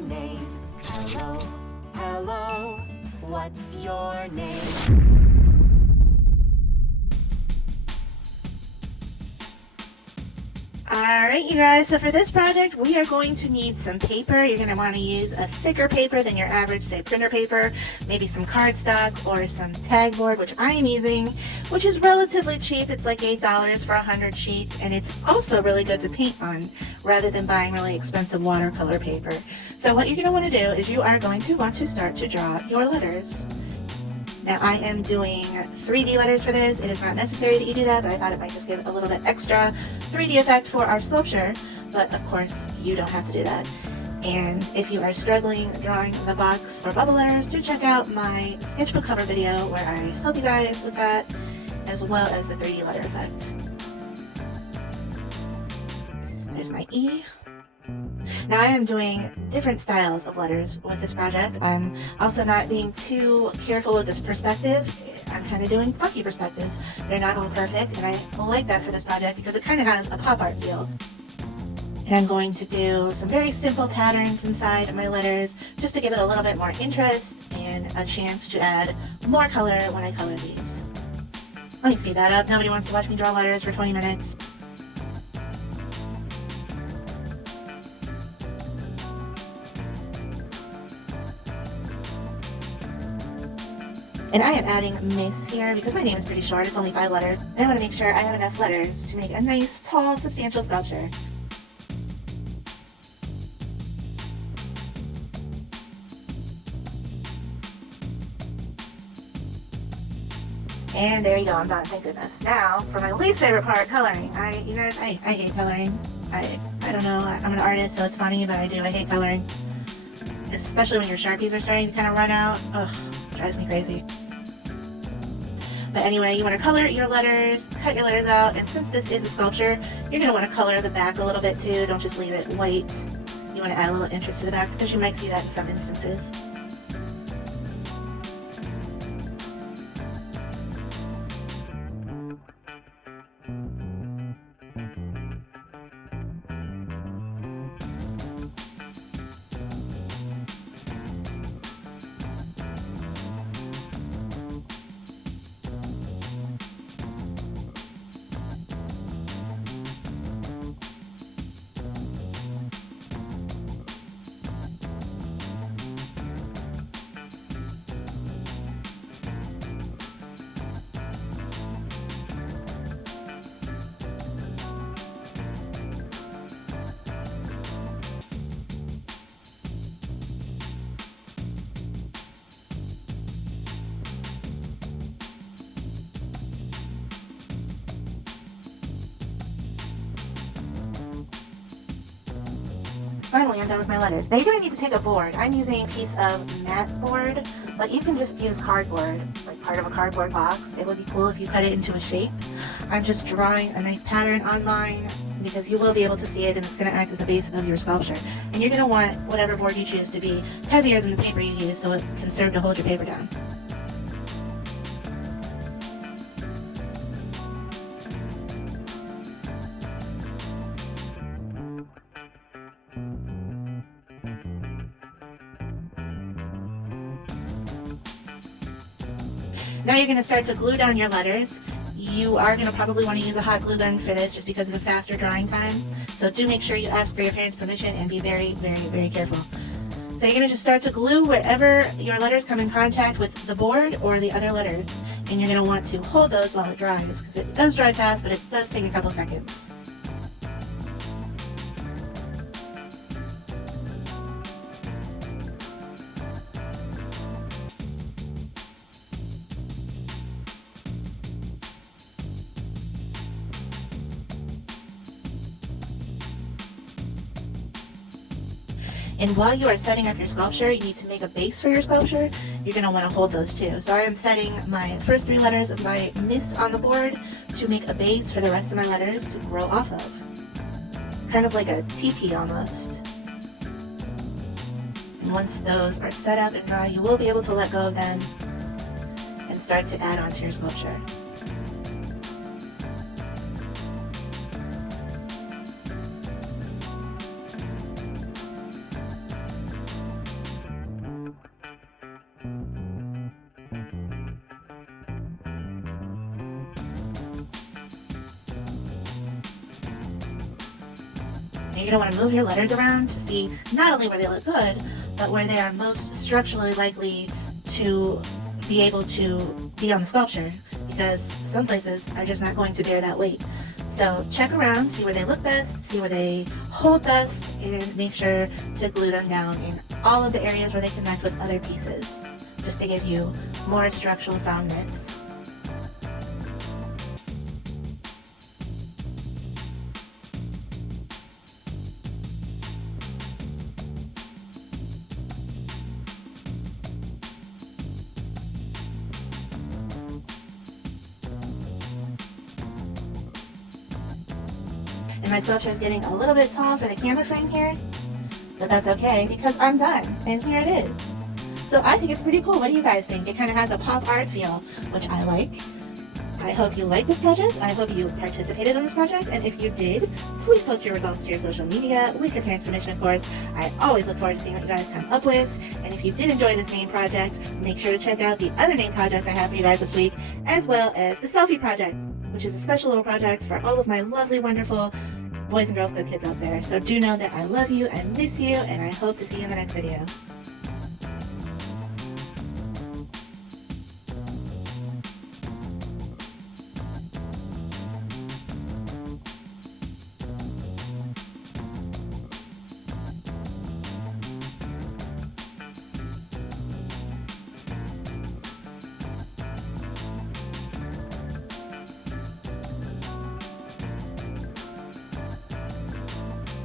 your name? Hello, hello, what's your name? Alright you guys, so for this project we are going to need some paper. You're going to want to use a thicker paper than your average, say, printer paper, maybe some cardstock or some tag board, which I am using, which is relatively cheap. It's like $8 for 100 sheets, and it's also really good to paint on rather than buying really expensive watercolor paper. So what you're going to want to do is you are going to want to start to draw your letters. Now I am doing 3D letters for this. It is not necessary that you do that, but I thought it might just give it a little bit extra 3D effect for our sculpture. But of course, you don't have to do that. And if you are struggling drawing the box or bubble letters, do check out my sketchbook cover video where I help you guys with that, as well as the 3D letter effect. There's my E. Now I am doing different styles of letters with this project. I'm also not being too careful with this perspective. I'm kind of doing funky perspectives. They're not all perfect, and I like that for this project because it kind of has a pop art feel. And I'm going to do some very simple patterns inside my letters just to give it a little bit more interest and a chance to add more color when I color these. Let me speed that up. Nobody wants to watch me draw letters for 20 minutes. And I am adding Miss here because my name is pretty short. It's only 5 letters. And I want to make sure I have enough letters to make a nice, tall, substantial sculpture. And there you go, I'm done, thank goodness. Now, for my least favorite part, coloring. You guys, I hate coloring. I don't know, I'm an artist, so it's funny, but I hate coloring. Especially when your Sharpies are starting to kind of run out. Ugh, drives me crazy. But anyway, you want to color your letters, cut your letters out, and since this is a sculpture, you're going to want to color the back a little bit too. Don't just leave it white. You want to add a little interest to the back because you might see that in some instances. Finally, I'm done with my letters. Now you're going to need to take a board. I'm using a piece of matte board, but you can just use cardboard, like part of a cardboard box. It would be cool if you cut it into a shape. I'm just drawing a nice pattern on mine because you will be able to see it and it's going to act as the base of your sculpture. And you're going to want whatever board you choose to be heavier than the paper you use so it can serve to hold your paper down. Now you're going to start to glue down your letters. You are going to probably want to use a hot glue gun for this just because of the faster drying time. So do make sure you ask for your parents' permission and be very, very, very careful. So you're going to just start to glue wherever your letters come in contact with the board or the other letters. And you're going to want to hold those while it dries because it does dry fast, but it does take a couple seconds. And while you are setting up your sculpture, you need to make a base for your sculpture. You're going to want to hold those too. So I am setting my first 3 letters of my Miss on the board to make a base for the rest of my letters to grow off of. Kind of like a teepee almost. And once those are set up and dry, you will be able to let go of them and start to add on to your sculpture. And you're going to want to move your letters around to see not only where they look good, but where they are most structurally likely to be able to be on the sculpture, because some places are just not going to bear that weight. So check around, see where they look best, see where they hold best, and make sure to glue them down in all of the areas where they connect with other pieces, just to give you more structural soundness. And my sculpture is getting a little bit tall for the camera frame here, but that's okay because I'm done, and here it is. So I think it's pretty cool. What do you guys think? It kind of has a pop art feel, which I like. I hope you like this project. I hope you participated in this project, and if you did, please post your results to your social media with your parents' permission, of course. I always look forward to seeing what you guys come up with, and if you did enjoy this name project, make sure to check out the other name project I have for you guys this week, as well as the selfie project, which is a special little project for all of my lovely, wonderful Boys and Girls Club kids out there. So do know that I love you, I miss you, and I hope to see you in the next video.